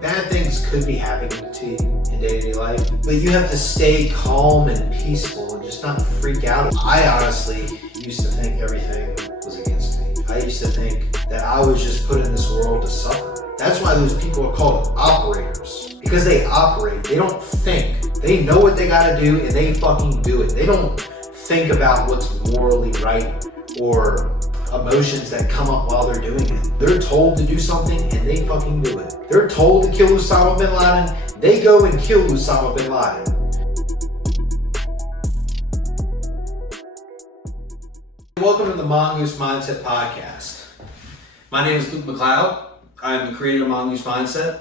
Bad things could be happening to you in day-to-day life, but you have to stay calm and peaceful and just not freak out. I honestly used to think everything was against me. I used to think that I was just put in this world to suffer. That's why those people are called operators, because they operate. They don't think. They know what they gotta do and they fucking do it. They don't think about what's morally right or emotions that come up while they're doing it. They're told to do something and they fucking do it. They're told to kill Osama bin Laden, they go and kill Osama bin Laden. Welcome to the Mongoose Mindset Podcast. My name is Luke McLeod. I am the creator of Mongoose Mindset.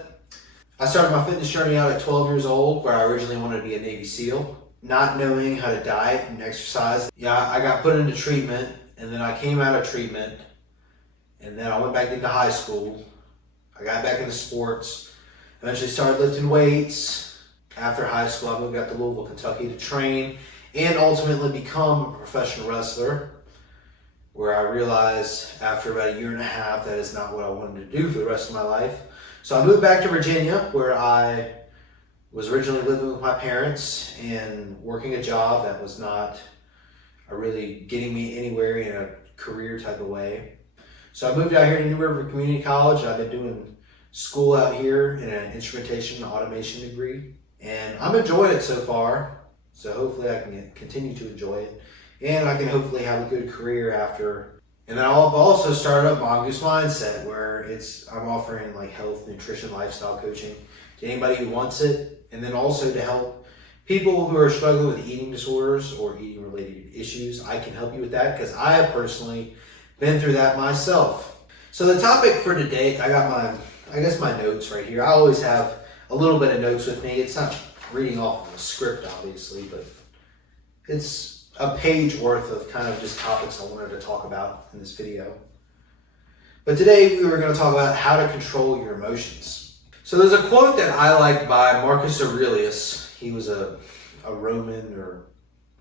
I started my fitness journey out at 12 years old, where I originally wanted to be a Navy SEAL. Not knowing how to diet and exercise. I got put into treatment, and then I came out of treatment, and then I went back into high school. I got back into sports, eventually started lifting weights. After high school, I moved out to Louisville, Kentucky to train and ultimately become a professional wrestler, where I realized after about a year and a half that is not what I wanted to do for the rest of my life. So I moved back to Virginia, where I was originally living with my parents and working a job that was not really getting me anywhere in a career type of way. So I moved out here to New River Community College. I've been doing school out here in an instrumentation and automation degree, and I'm enjoying it so far. So hopefully I can continue to enjoy it, and I can hopefully have a good career after. And then I've also started up Mongoose Mindset, where I'm offering like health, nutrition, lifestyle coaching to anybody who wants it, and then also to help people who are struggling with eating disorders or eating related issues. I can help you with that because I have personally been through that myself. So the topic for today, I got my notes right here. I always have a little bit of notes with me. It's not reading off of a script, obviously, but it's a page worth of kind of just topics I wanted to talk about in this video. But today we were going to talk about how to control your emotions. So there's a quote that I like by Marcus Aurelius. He was a Roman or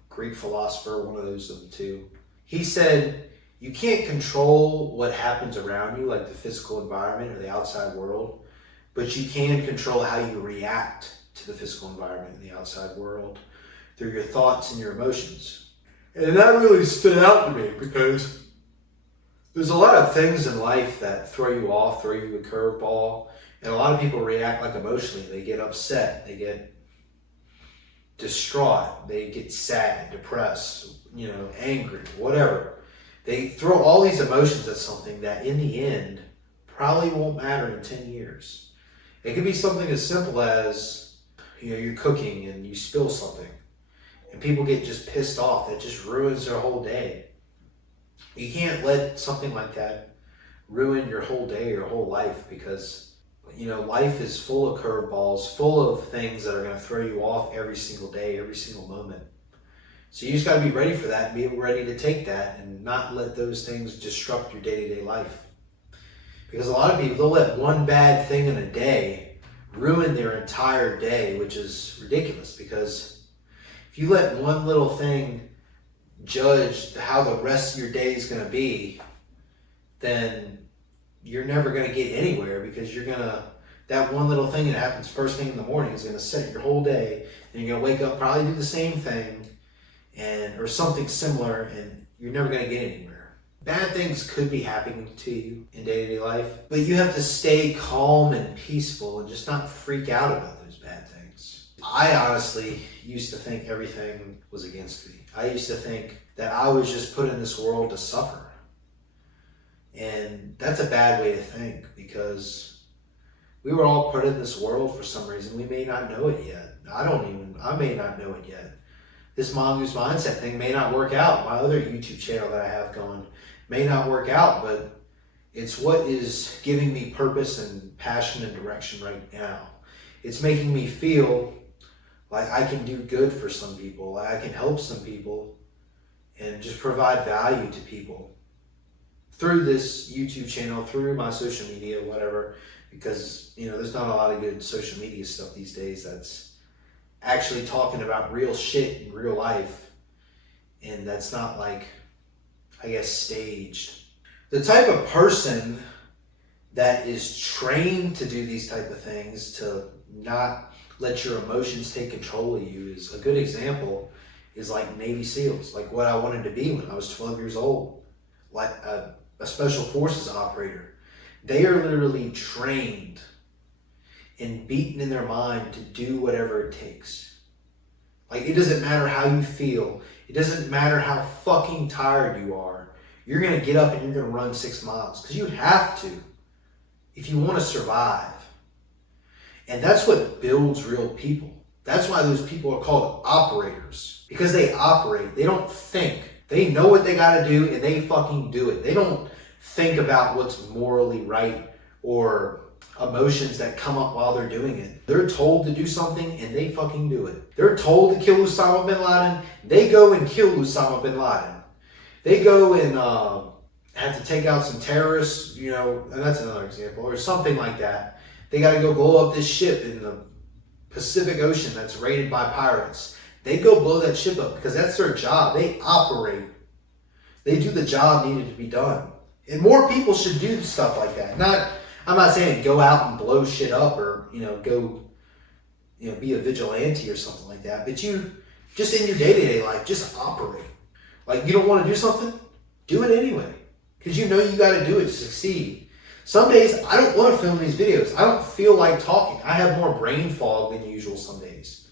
Greek philosopher, one of those of the two. He said, you can't control what happens around you, like the physical environment or the outside world, but you can control how you react to the physical environment and the outside world through your thoughts and your emotions. And that really stood out to me because there's a lot of things in life that throw you off, throw you a curveball, and a lot of people react like emotionally. They get upset, they get distraught, they get sad, depressed, angry, whatever. They throw all these emotions at something that in the end probably won't matter in 10 years. It could be something as simple as, you're cooking and you spill something and people get just pissed off. That just ruins their whole day. You can't let something like that ruin your whole day, your whole life, because life is full of curveballs, full of things that are going to throw you off every single day, every single moment. So you just got to be ready for that and be ready to take that and not let those things disrupt your day-to-day life. Because a lot of people, they'll let one bad thing in a day ruin their entire day, which is ridiculous, because if you let one little thing judge how the rest of your day is going to be, then you're never going to get anywhere, because that one little thing that happens first thing in the morning is going to set your whole day, and you're going to wake up, probably do the same thing or something similar, and you're never going to get anywhere. Bad things could be happening to you in day-to-day life, but you have to stay calm and peaceful and just not freak out about those bad things. I honestly used to think everything was against me. I used to think that I was just put in this world to suffer. And that's a bad way to think, because we were all put in this world for some reason. We may not know it yet. I may not know it yet. This Mongoose Mindset thing may not work out. My other YouTube channel that I have going may not work out, but it's what is giving me purpose and passion and direction right now. It's making me feel like I can do good for some people, like I can help some people and just provide value to people through this YouTube channel, through my social media, whatever, because there's not a lot of good social media stuff these days that's actually talking about real shit in real life, and that's not staged. The type of person that is trained to do these type of things, to not let your emotions take control of you, is a good example is like Navy SEALs, like what I wanted to be when I was 12 years old, like a special forces operator. They are literally trained and beaten in their mind to do whatever it takes. Like, it doesn't matter how you feel. It doesn't matter how fucking tired you are. You're going to get up and you're going to run 6 miles because you have to if you want to survive. And that's what builds real people. That's why those people are called operators, because they operate. They don't think. They know what they got to do and they fucking do it. They don't think about what's morally right or emotions that come up while they're doing it. They're told to do something and they fucking do it. They're told to kill Osama bin Laden. They go and kill Osama bin Laden. They go and have to take out some terrorists, you know, and that's another example, or something like that. They got to go blow up this ship in the Pacific Ocean that's raided by pirates. They go blow that ship up because that's their job. They operate. They do the job needed to be done. And more people should do stuff like that. I'm not saying go out and blow shit up or, go, be a vigilante or something like that. But you, just in your day-to-day life, just operate. Like, you don't want to do something? Do it anyway. Because you know you got to do it to succeed. Some days, I don't want to film these videos. I don't feel like talking. I have more brain fog than usual some days.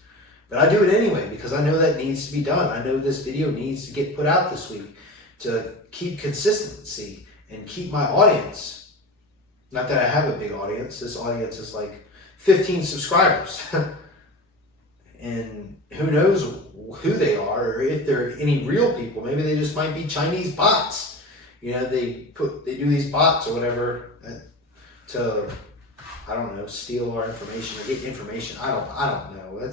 But I do it anyway because I know that needs to be done. I know this video needs to get put out this week to keep consistency and keep my audience. Not that I have a big audience. This audience is like 15 subscribers. And who knows who they are or if they're any real people. Maybe they just might be Chinese bots. They do these bots or whatever to, I don't know, steal our information or get information. I don't know.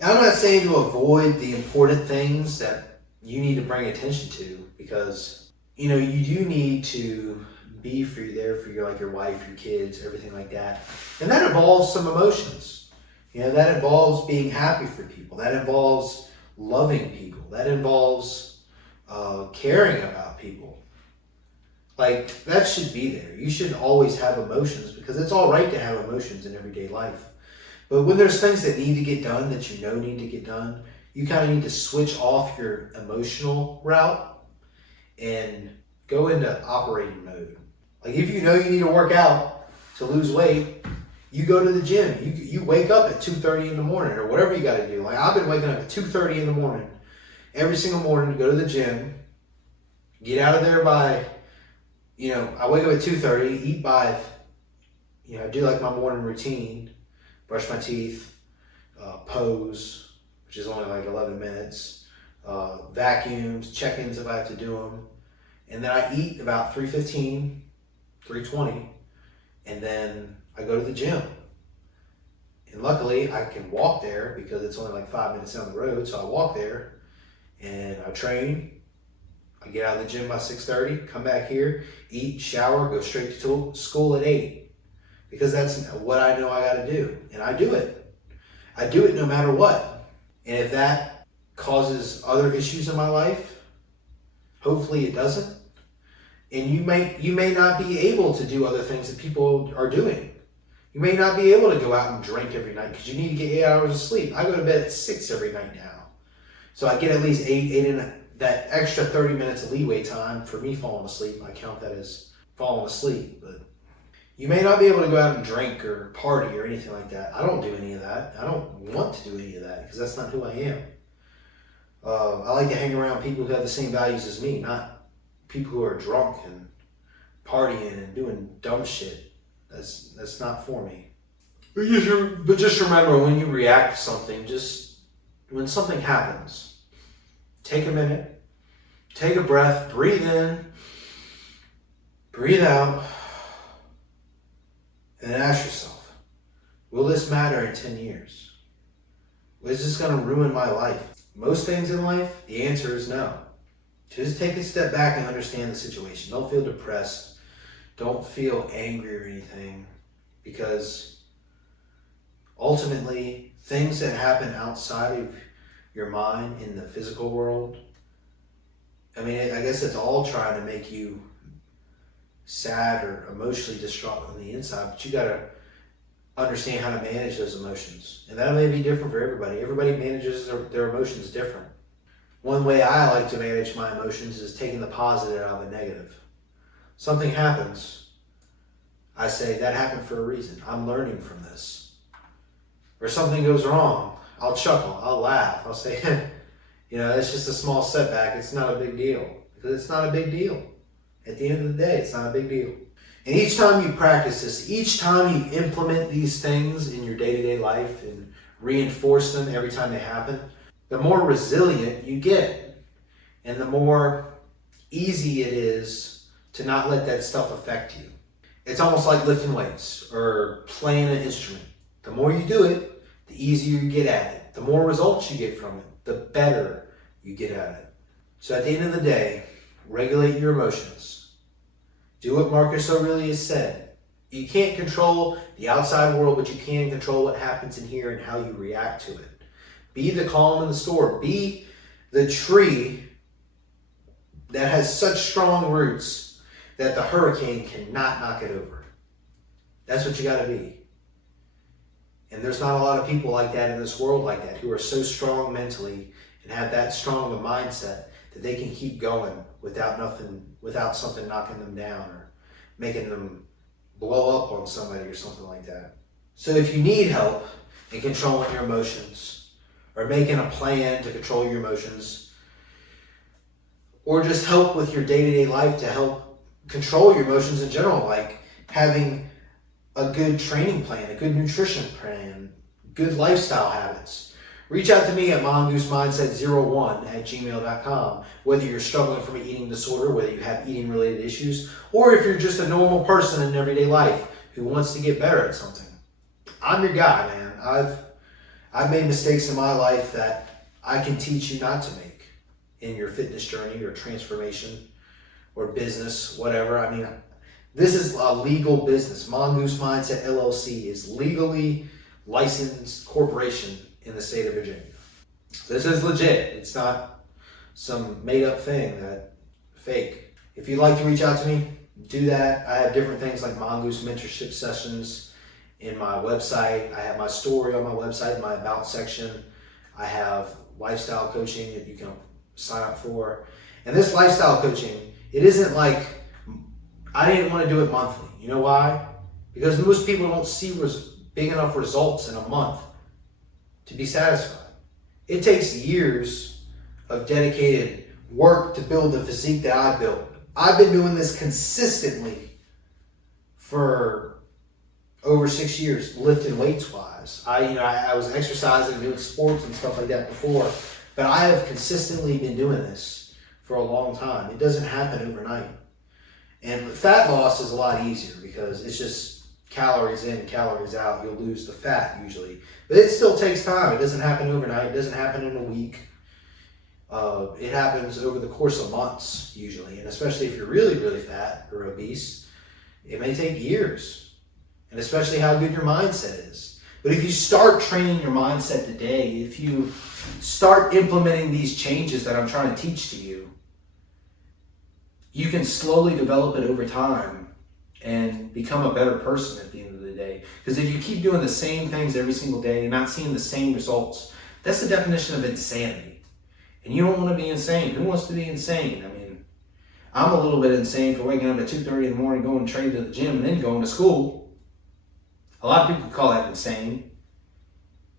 I'm not saying to avoid the important things that you need to bring attention to, because you do need to be there for your wife, your kids, everything like that. And that involves some emotions. That involves being happy for people. That involves loving people. That involves caring about people. Like, that should be there. You should always have emotions because it's all right to have emotions in everyday life. But when there's things that need to get done that need to get done, you kind of need to switch off your emotional route and go into operating mode. Like, if you need to work out to lose weight, you go to the gym. You wake up at 2:30 in the morning or whatever you got to do. Like, I've been waking up at 2:30 in the morning every single morning to go to the gym, get out of there by, I wake up at 2:30, eat by, I do like my morning routine, brush my teeth, pose, which is only like 11 minutes, vacuums, check-ins if I have to do them. And then I eat about 3:15, 3:20, and then I go to the gym. And luckily I can walk there because it's only like 5 minutes down the road. So I walk there and I train. I get out of the gym by 6:30, come back here, eat, shower, go straight to school at 8. Because that's what I know I got to do. And I do it. I do it no matter what. And if that causes other issues in my life, hopefully it doesn't. And you may not be able to do other things that people are doing. You may not be able to go out and drink every night because you need to get 8 hours of sleep. I go to bed at 6 every night now. So I get at least eight and that extra 30 minutes of leeway time for me falling asleep. I count that as falling asleep. But you may not be able to go out and drink or party or anything like that. I don't do any of that. I don't want to do any of that because that's not who I am. I like to hang around people who have the same values as me, not people who are drunk and partying and doing dumb shit. That's not for me. But just remember, when you react to something, when something happens, take a minute, take a breath, breathe in, breathe out, and then ask yourself, will this matter in 10 years? Is this going to ruin my life? Most things in life, the answer is no. Just take a step back and understand the situation. Don't feel depressed. Don't feel angry or anything, because ultimately, things that happen outside of your mind in the physical world, I guess it's all trying to make you sad or emotionally distraught on the inside, but you got to understand how to manage those emotions. And that may be different for everybody. Everybody manages their emotions different. One way I like to manage my emotions is taking the positive out of the negative. Something happens, I say, that happened for a reason. I'm learning from this. Or something goes wrong, I'll chuckle, I'll laugh, I'll say, it's just a small setback, it's not a big deal. Because it's not a big deal. At the end of the day, it's not a big deal. And each time you practice this, each time you implement these things in your day-to-day life and reinforce them every time they happen, the more resilient you get. And the more easy it is to not let that stuff affect you. It's almost like lifting weights or playing an instrument. The more you do it, the easier you get at it. The more results you get from it, the better you get at it. So at the end of the day, regulate your emotions. Do what Marcus Aurelius said. You can't control the outside world, but you can control what happens in here and how you react to it. Be the calm in the storm. Be the tree that has such strong roots that the hurricane cannot knock it over. That's what you got to be. And there's not a lot of people like that in this world like that, who are so strong mentally and have that strong of a mindset that they can keep going without something knocking them down or making them blow up on somebody or something like that. So if you need help in controlling your emotions or making a plan to control your emotions, or just help with your day-to-day life to help control your emotions in general, like having a good training plan, a good nutrition plan, good lifestyle habits, reach out to me at mongoosemindset01@gmail.com. Whether you're struggling from an eating disorder, whether you have eating related issues, or if you're just a normal person in everyday life who wants to get better at something. I'm your guy, man. I've made mistakes in my life that I can teach you not to make in your fitness journey or transformation or business, whatever. I mean, this is a legal business. Mongoose Mindset LLC is legally licensed corporation in the state of Virginia. This is legit. It's not some made up thing that fake. If you'd like to reach out to me, do that. I have different things like Mongoose mentorship sessions in my website. I have my story on my website in my about section. I have lifestyle coaching that you can sign up for. And this lifestyle coaching, it isn't like, I didn't want to do it monthly. You know why? Because most people don't see big enough results in a month to be satisfied. It takes years of dedicated work to build the physique that I built. I've been doing this consistently for over 6 years, lifting weights wise. I was exercising and doing sports and stuff like that before, but I have consistently been doing this for a long time. It doesn't happen overnight. And fat loss is a lot easier because it's just calories in, calories out. You'll lose the fat usually. But it still takes time. It doesn't happen overnight. It doesn't happen in a week. It happens over the course of months usually. And especially if you're really, really fat or obese, it may take years. And especially how good your mindset is. But if you start training your mindset today, if you start implementing these changes that I'm trying to teach to you, you can slowly develop it over time and become a better person at the end of the day. Because if you keep doing the same things every single day and not seeing the same results, that's the definition of insanity. And you don't want to be insane. Who wants to be insane? I mean, I'm a little bit insane for waking up at 2:30 in the morning, going to train to the gym, and then going to school. A lot of people call that insane.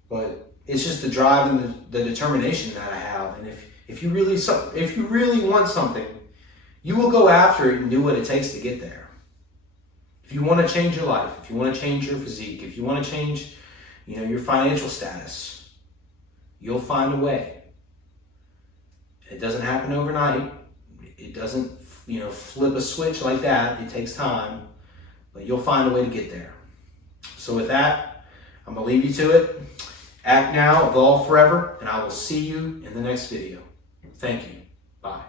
But it's just the drive and the determination that I have. And if you really want something, you will go after it and do what it takes to get there. If you want to change your life, if you want to change your physique, if you want to change, your financial status, you'll find a way. It doesn't happen overnight. It doesn't, flip a switch like that. It takes time, but you'll find a way to get there. So with that, I'm going to leave you to it. Act now, evolve forever, and I will see you in the next video. Thank you. Bye.